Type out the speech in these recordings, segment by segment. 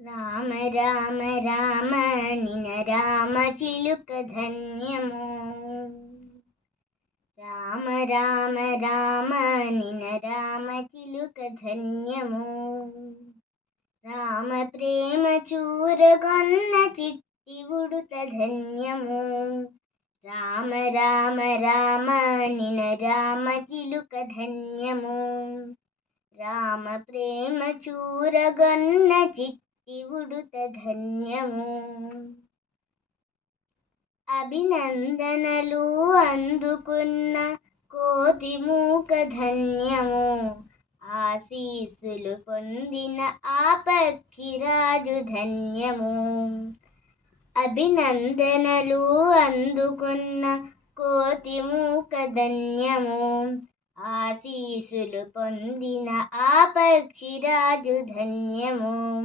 రామ రామ రామ నిన రామ చిలుక ధన్యము. రామ రామ రామ నిన రామ చిలుక ధన్యము. రామ ప్రేమ చూరగొన్న చిట్టి ఉడుత ధన్యము. రామ రామ రామ నిన రామ చిలుక ధన్యము. రామ ప్రేమ చూరగొన్న చిట్టి ఉడుత ధన్యము. అభినందనలు అందుకున్న కోతి మూక ధన్యము. ఆశీస్సులు పొందిన ఆ పక్షిరాజు ధన్యము. అభినందనలు అందుకున్న కోతి మూక ధన్యము. ఆశీస్సులు పొందిన ఆ పక్షిరాజు ధన్యము.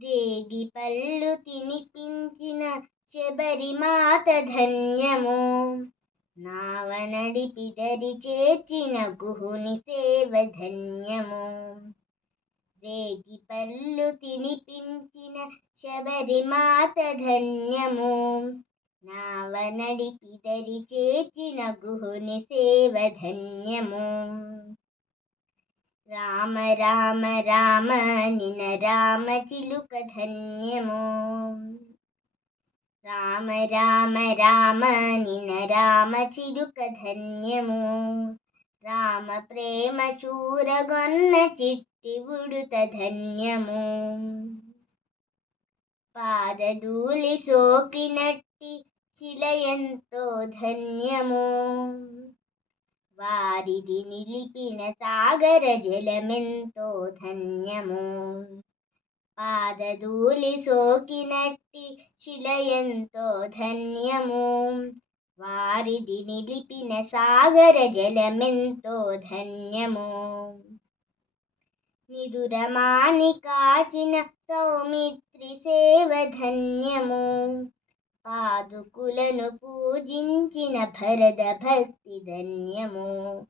రేగి పళ్ళు తినిపించిన శబరిమాత ధన్యము. నావ నడిపి దరి చేర్చిన గుహుని సేవ ధన్యము. రేగి పళ్ళు తినిపించిన శబరిమాత ధన్యము. నావ నడిపి దరి చేర్చిన గుహుని సేవ ధన్యము. రామ రామ రామ నిన రామ చిలుక ధన్యము. రామ రామ రామ నిన రామ చిలుక ధన్యము. రామ ప్రేమ చూరగొన్న చిట్టి ఉడుత ధన్యము. పాదధూళి సోకినట్టి శిల ఎంతో ధన్యము. వారిది నిలిపిన సాగర జలమెంతో ధన్యము. పాదధూళి సోకినట్టి శిల ఎంతో ధన్యము. వారిది నిలిపిన సాగర జలమెంతో ధన్యము. నిదురమాని కాచిన సౌమిత్రి సేవ ధన్యము. పాదుకులను పూజించిన భరద భక్తి ధన్యము.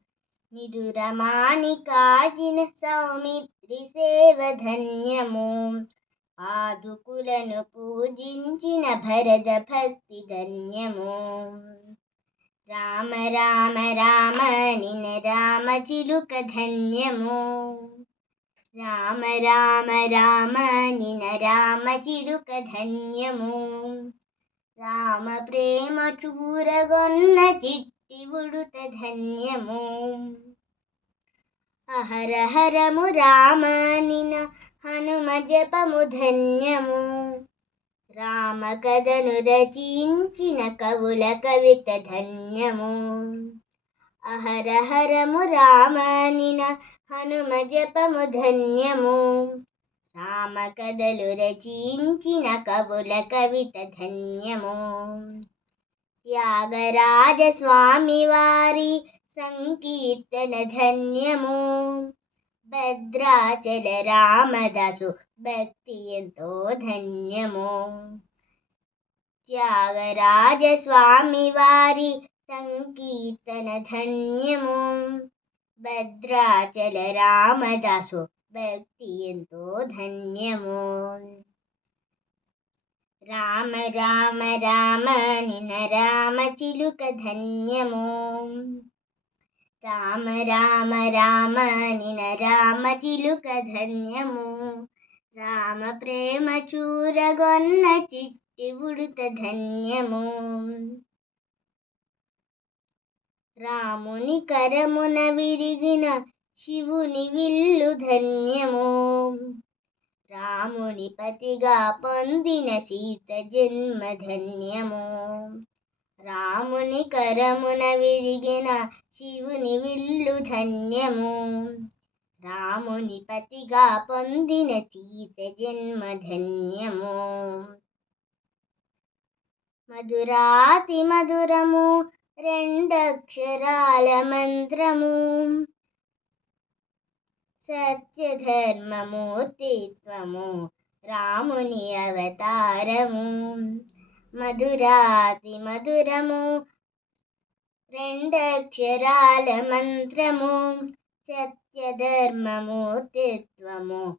నిదురమాని కాచిన సౌమిత్రి సేవ ధన్యము. పాదుకులను పూజించిన భరద భక్తి ధన్యము. రామ రామ రామ నిన రామ చిలుక ధన్యము. రామ రామ రామ నిన రామ చిలుక ధన్యము. రామ ప్రేమ చూరగొన్న చిట్టి ఉడుత ధన్యము. అహరహరము రామ నిన హనుమ జపము ధన్యము. రామ కథను రచించిన కవుల కవిత ధన్యము. అహరహరము రామ నిన హనుమ జపము ధన్యము. రామ కథలు రచించిన కవుల కవిత ధన్యము. త్యాగరాజ స్వామి వారి సంకీర్తన ధన్యము. భద్రాచల రామదాసు భక్తి ఎంతో ధన్యము. త్యాగరాజ స్వామి వారి సంకీర్తన ధన్యము. భద్రాచల రామదాసు భక్తి ఎంతో ధన్యము. రామ రామ రామ నిన రామ చిలుక ధన్యము. రామ రామ రామ నిన రామ చిలుక ధన్యము. రామ ప్రేమ చూరగొన్న చిట్టి ఉడుత ధన్యము. రాముని కరమున విరిగిన శివుని విల్లు ధన్యము. రాముని పతిగా పొందిన సీత జన్మ ధన్యము. రాముని కరమున విరిగిన శివుని విల్లు ధన్యము. రాముని పతిగా పొందిన సీత జన్మ ధన్యము. మధురాతి మధురము రెండక్షరాల మంత్రము. సత్యధర్మమూర్తిత్వము రాముని అవతారము. మధురాతి మధురము రెండక్షరాల మంత్రము. సత్యధర్మమూర్తిత్వము